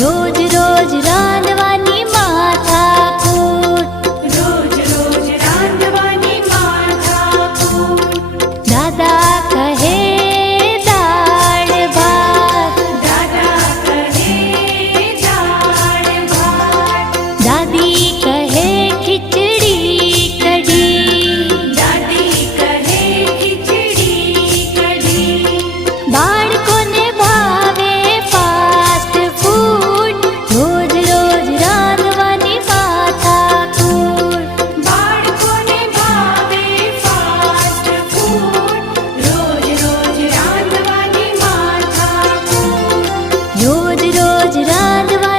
રોજ રોજ રાંધવાની માથાકૂટ, રોજ રોજ રાંધવાની માથાકૂટ. દાદા કહે દાળ ભાત, દાદા કહે દાળ ભાત, દાદી કહે ખીચડી કઢી, દાદી કહે ખીચડી કઢી. બાળકોને ભાવે ફાસ્ટ ફૂડ, રોજ રોજ રાંધવાની માથાકૂટ. બાળકોને ભાવે ફાસ્ટ ફૂડ, રોજ રોજ રાંધવાની માથાકૂટ. રોજ રોજ રાંધવાની